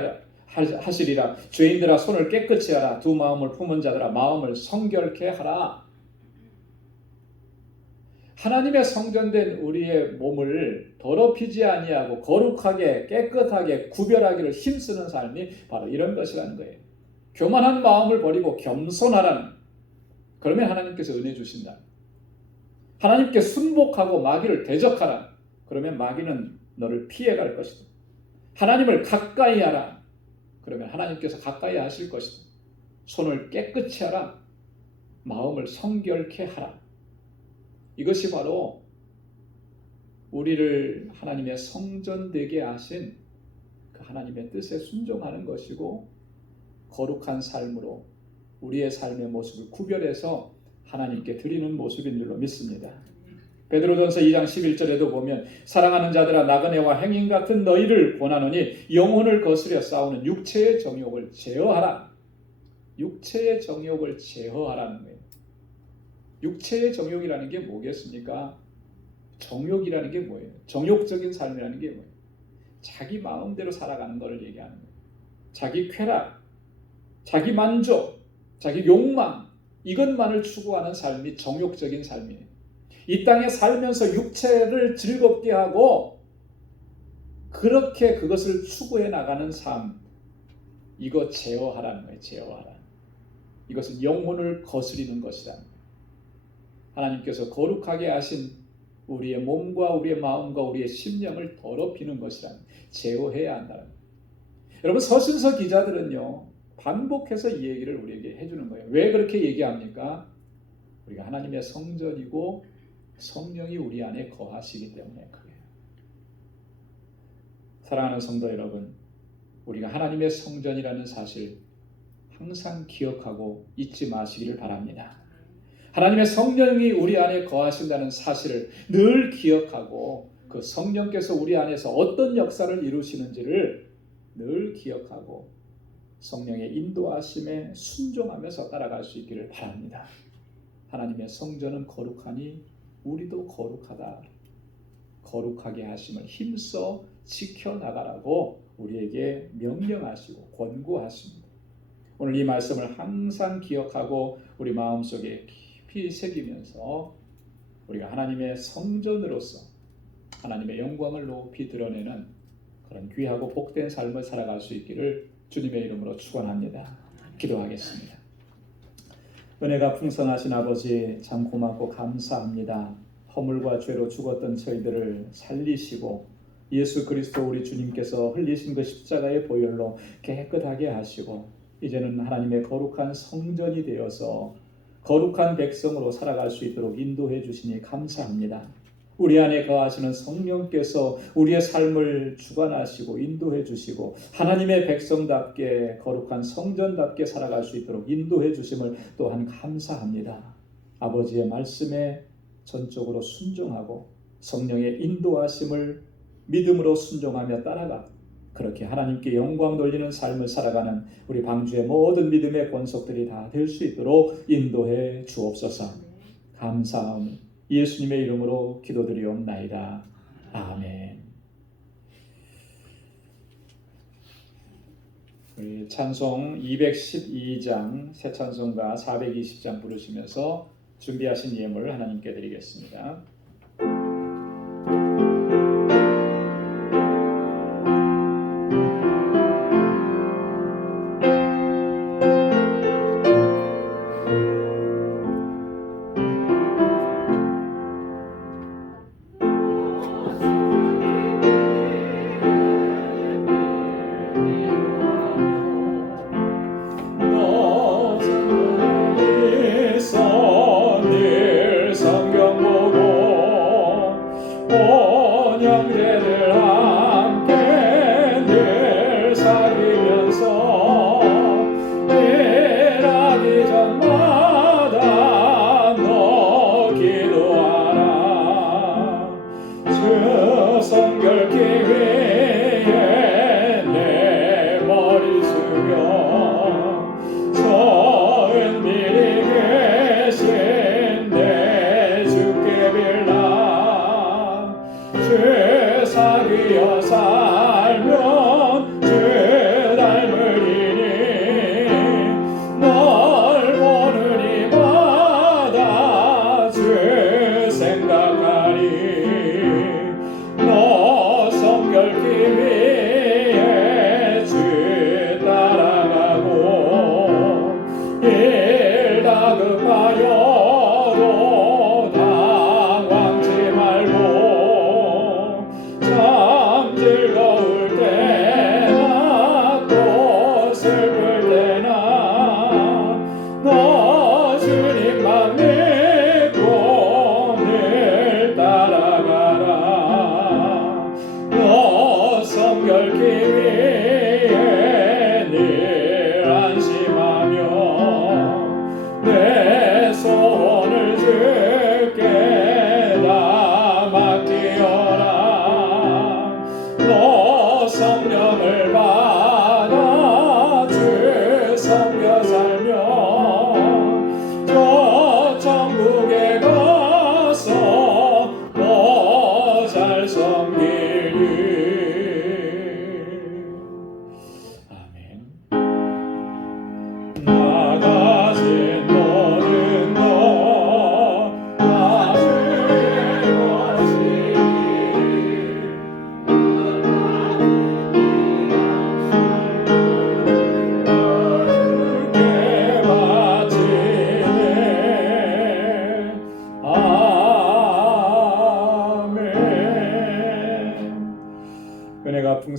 하시리라. 죄인들아 손을 깨끗이 하라. 두 마음을 품은 자들아 마음을 성결케 하라. 하나님의 성전된 우리의 몸을 더럽히지 아니하고 거룩하게 깨끗하게 구별하기를 힘쓰는 삶이 바로 이런 것이라는 거예요. 교만한 마음을 버리고 겸손하라는. 그러면 하나님께서 은혜 주신다. 하나님께 순복하고 마귀를 대적하라. 그러면 마귀는 너를 피해갈 것이다. 하나님을 가까이 하라. 그러면 하나님께서 가까이 하실 것이다. 손을 깨끗이 하라. 마음을 성결케 하라. 이것이 바로 우리를 하나님의 성전 되게 하신 그 하나님의 뜻에 순종하는 것이고 거룩한 삶으로 우리의 삶의 모습을 구별해서 하나님께 드리는 모습인 줄로 믿습니다. 베드로전서 2장 11절에도 보면 사랑하는 자들아 나그네와 행인 같은 너희를 권하노니 영혼을 거스려 싸우는 육체의 정욕을 제어하라. 육체의 정욕을 제어하라는 거예요. 육체의 정욕이라는 게 뭐겠습니까? 정욕이라는 게 뭐예요? 정욕적인 삶이라는 게 뭐예요? 자기 마음대로 살아가는 것을 얘기하는 거예요. 자기 쾌락, 자기 만족, 자기 욕망 이것만을 추구하는 삶이 정욕적인 삶이에요. 이 땅에 살면서 육체를 즐겁게 하고 그렇게 그것을 추구해 나가는 삶 이거 제어하라는 거예요. 제어하라. 이것은 영혼을 거스리는 것이라는 거예요. 하나님께서 거룩하게 하신 우리의 몸과 우리의 마음과 우리의 심령을 더럽히는 것이라는 제어해야 한다는 거예요. 여러분 서신서 기자들은요 반복해서 이 얘기를 우리에게 해주는 거예요. 왜 그렇게 얘기합니까? 우리가 하나님의 성전이고 성령이 우리 안에 거하시기 때문에 그래요. 사랑하는 성도 여러분, 우리가 하나님의 성전이라는 사실 항상 기억하고 잊지 마시기를 바랍니다. 하나님의 성령이 우리 안에 거하신다는 사실을 늘 기억하고 그 성령께서 우리 안에서 어떤 역사를 이루시는지를 늘 기억하고 성령의 인도하심에 순종하면서 따라갈 수 있기를 바랍니다. 하나님의 성전은 거룩하니 우리도 거룩하다. 거룩하게 하심을 힘써 지켜나가라고 우리에게 명령하시고 권고하십니다. 오늘 이 말씀을 항상 기억하고 우리 마음속에 깊이 새기면서 우리가 하나님의 성전으로서 하나님의 영광을 높이 드러내는 그런 귀하고 복된 삶을 살아갈 수 있기를 주님의 이름으로 축원합니다. 기도하겠습니다. 은혜가 풍성하신 아버지 참 고맙고 감사합니다. 허물과 죄로 죽었던 저희들을 살리시고 예수 그리스도 우리 주님께서 흘리신 그 십자가의 보혈로 깨끗하게 하시고 이제는 하나님의 거룩한 성전이 되어서 거룩한 백성으로 살아갈 수 있도록 인도해 주시니 감사합니다. 우리 안에 거하시는 성령께서 우리의 삶을 주관하시고 인도해 주시고 하나님의 백성답게 거룩한 성전답게 살아갈 수 있도록 인도해 주심을 또한 감사합니다. 아버지의 말씀에 전적으로 순종하고 성령의 인도하심을 믿음으로 순종하며 따라가 그렇게 하나님께 영광 돌리는 삶을 살아가는 우리 방주의 모든 믿음의 권속들이 다 될 수 있도록 인도해 주옵소서. 감사함 예수님의 이름으로 기도드리옵나이다. 아멘. 우리 찬송 212장 새 찬송가 420장 부르시면서 준비하신 예물 하나님께 드리겠습니다.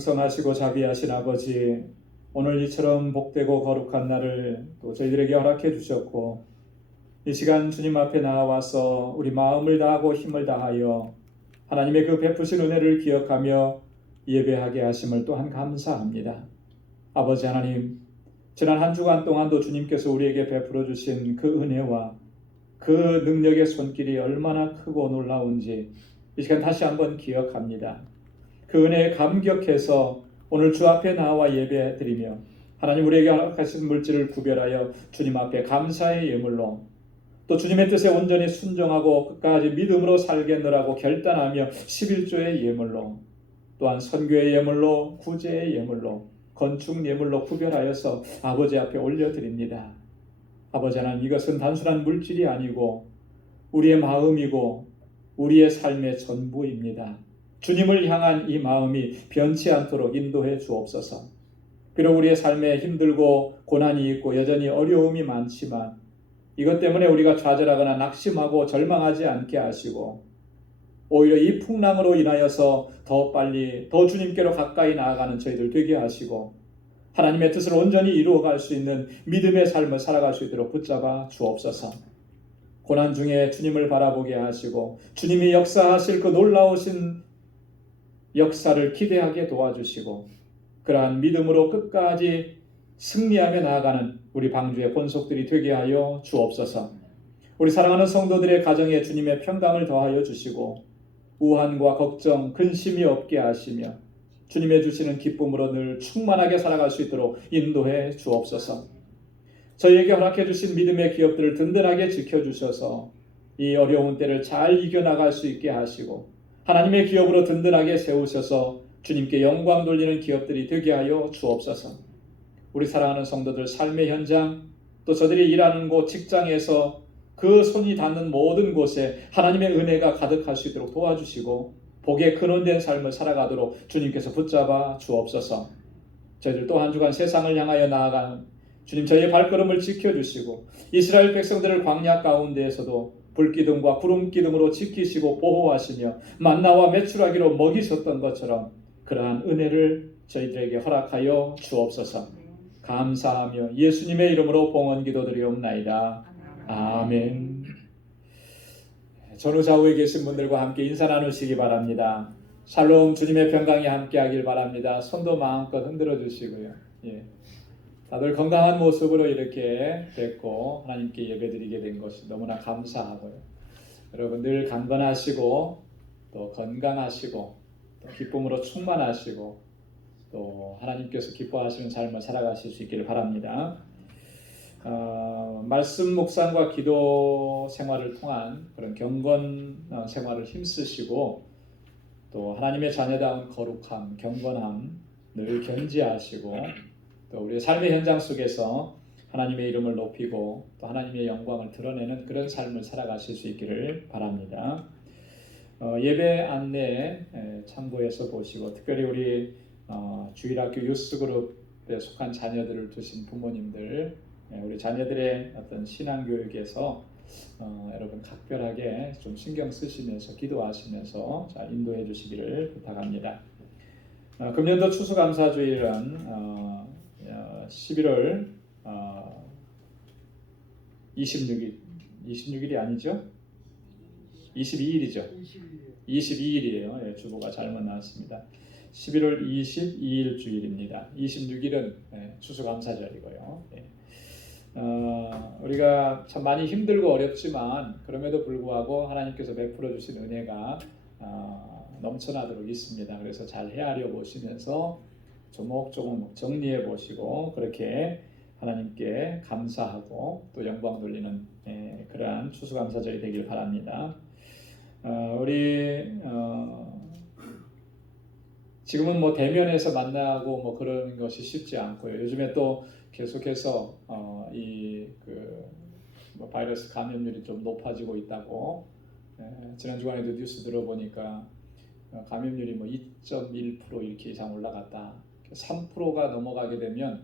풍성하시고 자비하신 아버지, 오늘 이처럼 복되고 거룩한 날을 또 저희들에게 허락해 주셨고 이 시간 주님 앞에 나와서 우리 마음을 다하고 힘을 다하여 하나님의 그 베푸신 은혜를 기억하며 예배하게 하심을 또한 감사합니다. 아버지 하나님, 지난 한 주간 동안도 주님께서 우리에게 베풀어 주신 그 은혜와 그 능력의 손길이 얼마나 크고 놀라운지 이 시간 다시 한번 기억합니다. 그 은혜에 감격해서 오늘 주 앞에 나와 예배드리며 하나님 우리에게 허락하신 물질을 구별하여 주님 앞에 감사의 예물로 또 주님의 뜻에 온전히 순종하고 끝까지 믿음으로 살겠노라고 결단하며 11조의 예물로 또한 선교의 예물로 구제의 예물로 건축 예물로 구별하여서 아버지 앞에 올려드립니다. 아버지 하나님, 이것은 단순한 물질이 아니고 우리의 마음이고 우리의 삶의 전부입니다. 주님을 향한 이 마음이 변치 않도록 인도해 주옵소서. 비록 우리의 삶에 힘들고 고난이 있고 여전히 어려움이 많지만 이것 때문에 우리가 좌절하거나 낙심하고 절망하지 않게 하시고 오히려 이 풍랑으로 인하여서 더 빨리 더 주님께로 가까이 나아가는 저희들 되게 하시고 하나님의 뜻을 온전히 이루어갈 수 있는 믿음의 삶을 살아갈 수 있도록 붙잡아 주옵소서. 고난 중에 주님을 바라보게 하시고 주님이 역사하실 그 놀라우신 역사를 기대하게 도와주시고 그러한 믿음으로 끝까지 승리하며 나아가는 우리 방주의 본속들이 되게 하여 주옵소서. 우리 사랑하는 성도들의 가정에 주님의 평강을 더하여 주시고 우환과 걱정, 근심이 없게 하시며 주님의 주시는 기쁨으로 늘 충만하게 살아갈 수 있도록 인도해 주옵소서. 저희에게 허락해 주신 믿음의 기업들을 든든하게 지켜주셔서 이 어려운 때를 잘 이겨나갈 수 있게 하시고 하나님의 기업으로 든든하게 세우셔서 주님께 영광 돌리는 기업들이 되게 하여 주옵소서. 우리 사랑하는 성도들 삶의 현장 또 저들이 일하는 곳 직장에서 그 손이 닿는 모든 곳에 하나님의 은혜가 가득할 수 있도록 도와주시고 복의 근원된 삶을 살아가도록 주님께서 붙잡아 주옵소서. 저희들 또 한 주간 세상을 향하여 나아가는 주님 저희의 발걸음을 지켜주시고 이스라엘 백성들을 광야 가운데에서도 불기둥과 구름기둥으로 지키시고 보호하시며 만나와 메추라기로 먹이셨던 것처럼 그러한 은혜를 저희들에게 허락하여 주옵소서. 감사하며 예수님의 이름으로 봉헌 기도드리옵나이다. 아멘. 전후 좌우에 계신 분들과 함께 인사 나누시기 바랍니다. 샬롬, 주님의 평강이 함께하길 바랍니다. 손도 마음껏 흔들어 주시고요. 다들 건강한 모습으로 이렇게 뵙고 하나님께 예배드리게 된 것이 너무나 감사하고요. 여러분 늘 강건하시고 또 건강하시고 또 기쁨으로 충만하시고 또 하나님께서 기뻐하시는 삶을 살아가실 수 있기를 바랍니다. 말씀 묵상과 기도 생활을 통한 그런 경건 생활을 힘쓰시고 또 하나님의 자녀다운 거룩함, 경건함 늘 견지하시고 또 우리의 삶의 현장 속에서 하나님의 이름을 높이고 또 하나님의 영광을 드러내는 그런 삶을 살아가실 수 있기를 바랍니다. 예배 안내 참고해서 보시고 특별히 우리 주일학교 유스그룹에 속한 자녀들을 두신 부모님들 우리 자녀들의 어떤 신앙교육에서 여러분 각별하게 좀 신경 쓰시면서 기도하시면서 잘 인도해 주시기를 부탁합니다. 금년도 추수감사주일은 11월 26일이 아니죠? 22일이죠. 22일이에요. 주보가 잘못 나왔습니다. 11월 22일 주일입니다. 26일은 추수감사절이고요. 우리가 참 많이 힘들고 어렵지만 그럼에도 불구하고 하나님께서 베풀어 주신 은혜가 넘쳐나도록 있습니다. 그래서 잘 헤아려 보시면서 조목조목 정리해 보시고 그렇게 하나님께 감사하고 또 영광 돌리는 그러한 추수감사절이 되길 바랍니다. 우리 지금은 뭐 대면에서 만나고 뭐 그런 것이 쉽지 않고요. 요즘에 또 계속해서 뭐 바이러스 감염률이 좀 높아지고 있다고 지난 주간에도 뉴스 들어보니까 감염률이 뭐 2.1% 이렇게 이상 올라갔다. 3%가 넘어가게 되면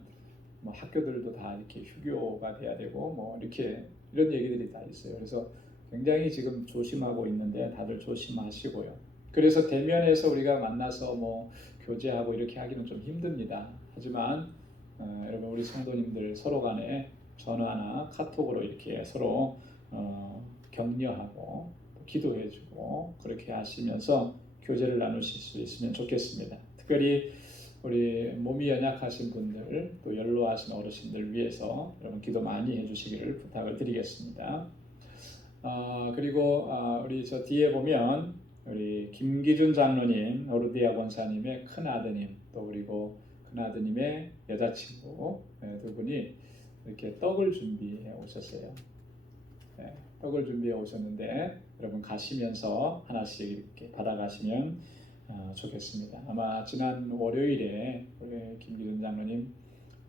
뭐 학교들도 다 이렇게 휴교가 돼야 되고 뭐 이렇게 이런 얘기들이 다 있어요. 그래서 굉장히 지금 조심하고 있는데 다들 조심하시고요. 그래서 대면에서 우리가 만나서 뭐 교제하고 이렇게 하기는 좀 힘듭니다. 하지만 여러분 우리 성도님들 서로 간에 전화나 카톡으로 이렇게 서로 격려하고 기도해주고 그렇게 하시면서 교제를 나누실 수 있으면 좋겠습니다. 특별히 우리 몸이 연약하신 분들 또 연로하신 어르신들 위해서 여러분 기도 많이 해주시기를 부탁을 드리겠습니다. 그리고 우리 저 뒤에 보면 우리 김기준 장로님, 오르디아 권사님의 큰 아드님 또 그리고 큰 아드님의 여자친구 두 분이 이렇게 떡을 준비해 오셨어요. 네, 떡을 준비해 오셨는데 여러분 가시면서 하나씩 이렇게 받아가시면 좋겠습니다. 아마 지난 월요일에 우리 김기준 장로님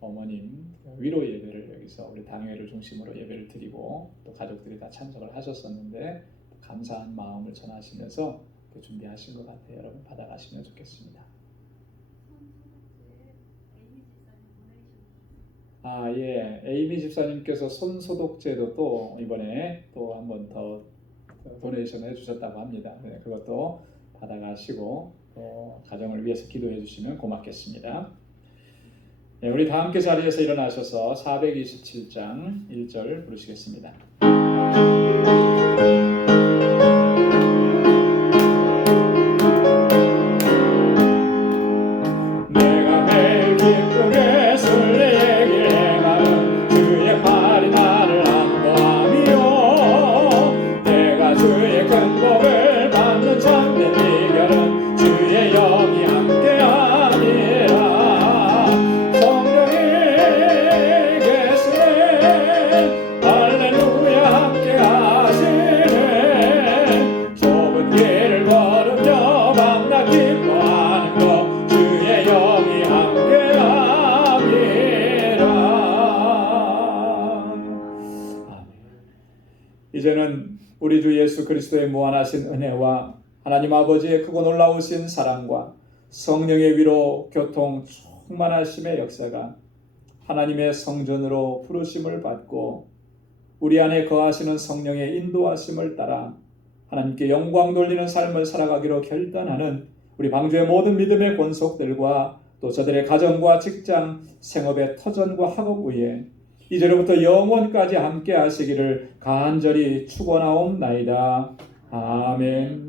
어머님 위로 예배를 여기서 우리 당회를 중심으로 예배를 드리고 또 가족들이 다 참석을 하셨었는데 감사한 마음을 전하시면서 준비하신 것 같아요. 여러분 받아가시면 좋겠습니다. 예, 에이미 집사님께서 손 소독제도 또 이번에 또 한 번 더 도네이션 해주셨다고 합니다. 네, 그것도 받아가시고 또 가정을 위해서 기도해 주시면 고맙겠습니다. 네, 우리 다 함께 자리에서 일어나셔서 427장 1절 부르시겠습니다. 내가 매일 기쁘게 술래 얘기를 행하는 주의 팔이 나를 안보하며 내가 주의 큰 복을 받는 참된 비결은 주의 영이 함께함이라. 성령이 계시네 할렐루야 함께하시네. 좁은 길을 걸으며 밤낮 기뻐하는 것 주의 영이 함께함이라. 아멘. 이제는 우리 주 예수 그리스도의 무한하신 은혜와 하나님 아버지의 크고 놀라우신 사랑과 성령의 위로 교통 충만하심의 역사가 하나님의 성전으로 부르심을 받고 우리 안에 거하시는 성령의 인도하심을 따라 하나님께 영광 돌리는 삶을 살아가기로 결단하는 우리 방주의 모든 믿음의 권속들과 또 저들의 가정과 직장, 생업의 터전과 학업 위에 이제로부터 영원까지 함께 하시기를 간절히 축원하옵나이다. 아멘.